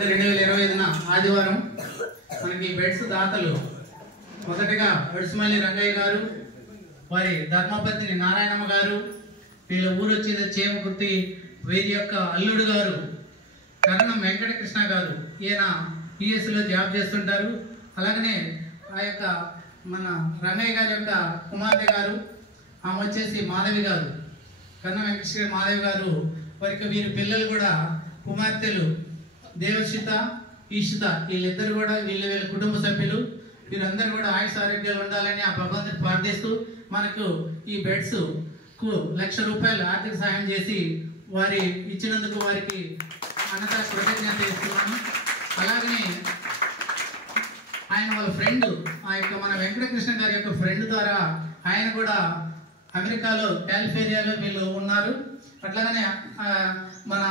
2025 ఆదివారం మనకి బెడ్స్ దాతలు మొదటగా వడిసిమల్లి రంగయ్య గారు, వారి ధర్మపత్ని నారాయణమ్మ గారు, వీళ్ళ ఊరు వచ్చేది చేమకుర్తి, వీరి యొక్క అల్లుడు గారు కరణం వెంకటకృష్ణ గారు, ఈయన పిఎస్లో జాబ్ చేస్తుంటారు. అలాగనే ఆ యొక్క మన రంగయ్య గారి యొక్క కుమార్తె గారు, ఆమె వచ్చేసి మాధవి గారు, కరణం వెంకటేశ్వర మాధవి గారు, వారికి వీరి పిల్లలు కూడా కుమార్తెలు దేవశిత, ఈషిత, వీళ్ళిద్దరు కూడా వీళ్ళ కుటుంబ సభ్యులు. వీరందరూ కూడా ఆయుష ఆరోగ్యాలు ఉండాలని ఆ భగవంతుని ప్రార్థిస్తూ మనకు ఈ బెడ్స్ కు ₹1,00,000 ఆర్థిక సహాయం చేసి వారి ఇచ్చినందుకు వారికి అన్నత కృతజ్ఞత చేస్తున్నాను. అలాగనే ఆయన వాళ్ళ ఫ్రెండ్, ఆ యొక్క మన వెంకటకృష్ణ గారి యొక్క ఫ్రెండ్ ద్వారా ఆయన కూడా అమెరికాలో కాలిఫోర్నియాలో వీళ్ళు ఉన్నారు. అట్లాగనే మన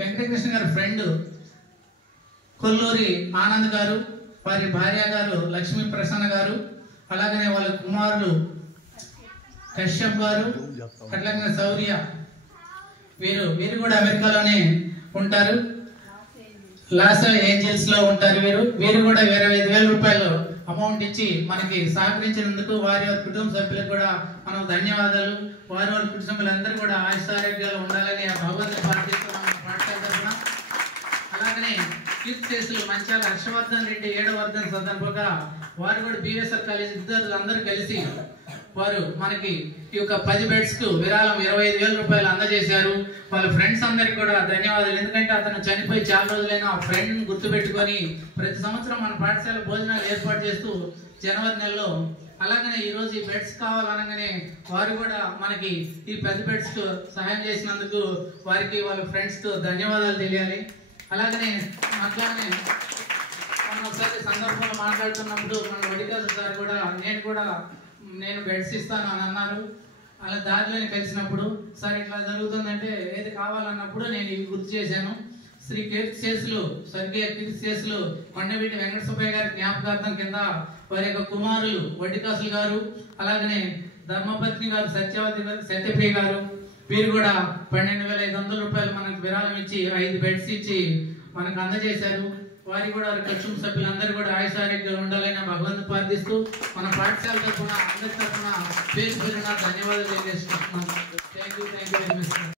వెంకటకృష్ణ గారి ఫ్రెండ్ కొల్లూరి ఆనంద్ గారు, వారి భార్య గారు లక్ష్మీ ప్రసన్న గారు, అలాగనే వాళ్ళ కుమారుడు కశ్యప్ గారు, అట్లాగనే శౌర్య, వీరు కూడా అమెరికాలోనే ఉంటారు, లాస్ ఏంజల్స్ లో ఉంటారు. వీరు కూడా ₹25,000 అమౌంట్ ఇచ్చి మనకి సహకరించినందుకు వారి కుటుంబ సభ్యులకు కూడా మనం ధన్యవాదాలు. వారి కుటుంబ సభ్యులందరూ కూడా ఆయుష్ఆరోగ్యాలు ఉండాలని ఆ భగవంతుని ప్రార్థిస్తున్నాం పాఠశాల తరఫున. అలాగనే కీర్తిశేషులు మంచాల హర్షవర్ధన్ రెడ్డి 7వ వర్ధన్ సందర్భంగా వారు కూడా బిఎస్ఆర్ కాలేజ్ విద్యార్థులు అందరూ కలిసి వారు మనకి ఈ యొక్క 10 బెడ్స్ కు విరాళం ₹25,000 అందజేశారు. వాళ్ళ ఫ్రెండ్స్ అందరికి కూడా ధన్యవాదాలు. ఎందుకంటే అతను చనిపోయి చాలా రోజులైనా ఆ ఫ్రెండ్ గుర్తు పెట్టుకొని ప్రతి సంవత్సరం మన పాఠశాల భోజనాలు ఏర్పాటు చేస్తూ జనవరి నెలలో. అలాగనే ఈ రోజు ఈ బెడ్స్ కావాలనగానే వారు కూడా మనకి ఈ 10 బెడ్స్ కు సహాయం చేసినందుకు వారికి వాళ్ళ ఫ్రెండ్స్ కు ధన్యవాదాలు తెలియాలి. అలాగనే అట్లానే మనం ఒకసారి సందర్భంలో మాట్లాడుతున్నప్పుడు మన వడికాసు సార్ కూడా నేను బెడ్స్ ఇస్తాను అని అన్నారు. అలా దారిలోనే కలిసినప్పుడు సార్ ఇట్లా జరుగుతుందంటే ఏది కావాలన్నప్పుడు నేను ఇవి గుర్తు చేశాను. శ్రీ కీర్తిశేషులు స్వర్గీయ కీర్తిశేషులు కొండవీటి వెంకట సుబ్బయ్య గారి జ్ఞాపకార్థం కింద వారి యొక్క కుమారులు వడ్డికాసులు గారు, అలాగనే ధర్మపత్ని గారు సత్యప్రియ గారు, వీరు కూడా ₹12,500 మనకు విరాళం ఇచ్చి 5 బెడ్స్ ఇచ్చి మనకు అందజేశారు. వారి కూడా కుటుంబ సభ్యులందరూ కూడా ఆయుష్ఆరోగ్యాలు ఉండాలని భగవంతుని ప్రార్థిస్తూ మన పాఠశాల తరఫున అందరి తరఫున పేరు ధన్యవాదాలు తెలియజేస్తున్నాం. Thank you very much.